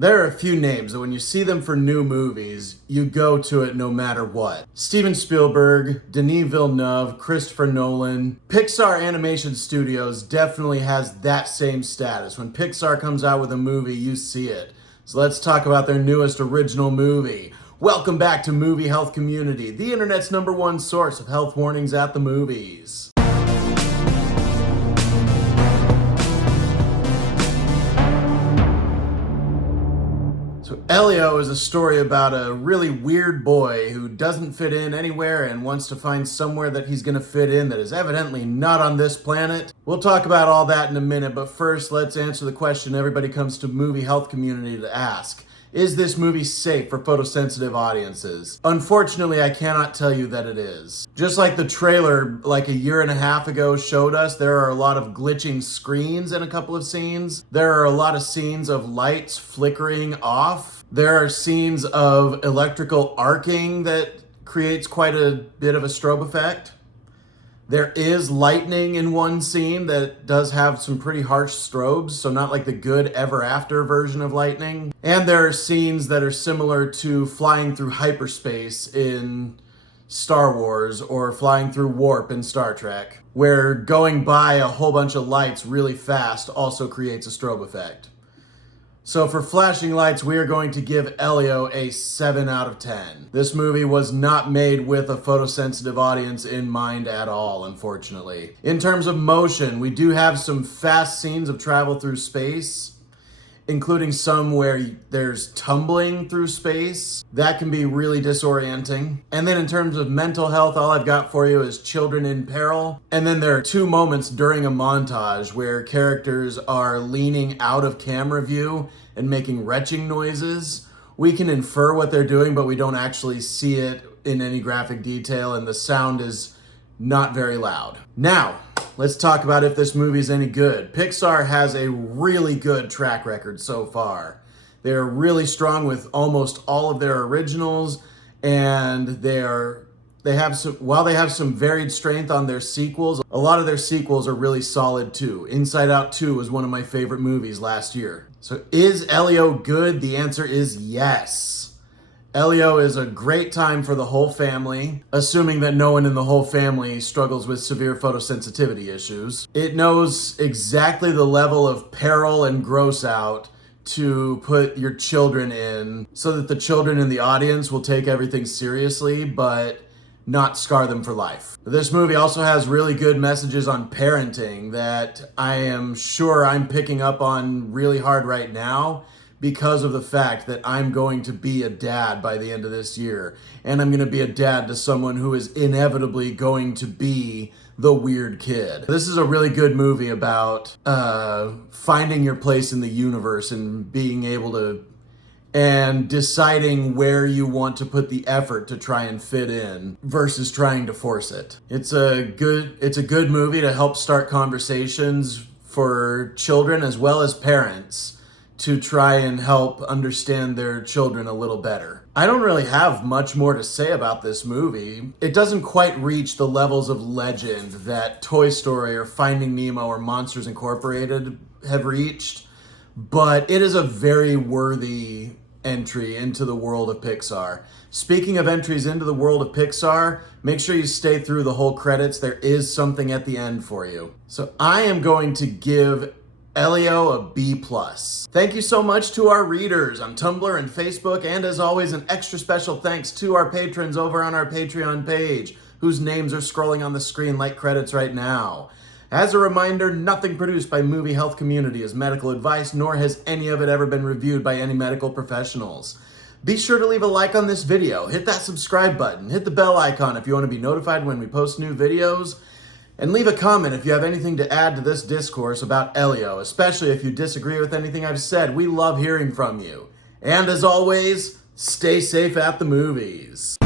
There are a few names that when you see them for new movies, you go to it no matter what. Steven Spielberg, Denis Villeneuve, Christopher Nolan. Pixar Animation Studios definitely has that same status. When Pixar comes out with a movie, you see it. So let's talk about their newest original movie. Welcome back to Movie Health Community, the internet's #1 source of health warnings at the movies. So Elio is a story about a really weird boy who doesn't fit in anywhere and wants to find somewhere that he's going to fit in that is evidently not on this planet. We'll talk about all that in a minute, but first let's answer the question everybody comes to Movie Health Community to ask. Is this movie safe for photosensitive audiences? Unfortunately, I cannot tell you that it is. Just like the trailer like a year and a half ago showed us, there are a lot of glitching screens in a couple of scenes. There are a lot of scenes of lights flickering off. There are scenes of electrical arcing that creates quite a bit of a strobe effect. There is lightning in one scene that does have some pretty harsh strobes, so not like the good Ever After version of lightning. And there are scenes that are similar to flying through hyperspace in Star Wars or flying through warp in Star Trek, where going by a whole bunch of lights really fast also creates a strobe effect. So for flashing lights, we are going to give Elio a 7 out of 10. This movie was not made with a photosensitive audience in mind at all, unfortunately. In terms of motion, we do have some fast scenes of travel through space, including some where there's tumbling through space. That can be really disorienting. And then in terms of mental health, all I've got for you is children in peril. And then there are 2 moments during a montage where characters are leaning out of camera view and making retching noises. We can infer what they're doing, but we don't actually see it in any graphic detail, and the sound is not very loud. Now, let's talk about if this movie is any good. Pixar has a really good track record so far. They're really strong with almost all of their originals, and while they have some varied strength on their sequels, a lot of their sequels are really solid too. Inside Out 2 was one of my favorite movies last year. So is Elio good? The answer is yes. Elio is a great time for the whole family, assuming that no one in the whole family struggles with severe photosensitivity issues. It knows exactly the level of peril and gross out to put your children in so that the children in the audience will take everything seriously, but not scar them for life. This movie also has really good messages on parenting that I am sure I'm picking up on really hard right now because of the fact that I'm going to be a dad by the end of this year. And I'm going to be a dad to someone who is inevitably going to be the weird kid. This is a really good movie about finding your place in the universe and being able to and deciding where you want to put the effort to try and fit in versus trying to force it. It's a good movie to help start conversations for children as well as parents to try and help understand their children a little better. I don't really have much more to say about this movie. It doesn't quite reach the levels of legend that Toy Story or Finding Nemo or Monsters Incorporated have reached, but it is a very worthy entry into the world of Pixar. Speaking of entries into the world of Pixar, make sure you stay through the whole credits. There is something at the end for you. So I am going to give Elio a B+. Thank you so much to our readers on Tumblr and Facebook, and as always, an extra special thanks to our patrons over on our Patreon page, whose names are scrolling on the screen like credits right now. As a reminder, nothing produced by Movie Health Community is medical advice, nor has any of it ever been reviewed by any medical professionals. Be sure to leave a like on this video, hit that subscribe button, hit the bell icon if you want to be notified when we post new videos, and leave a comment if you have anything to add to this discourse about Elio, especially if you disagree with anything I've said. We love hearing from you. And as always, stay safe at the movies.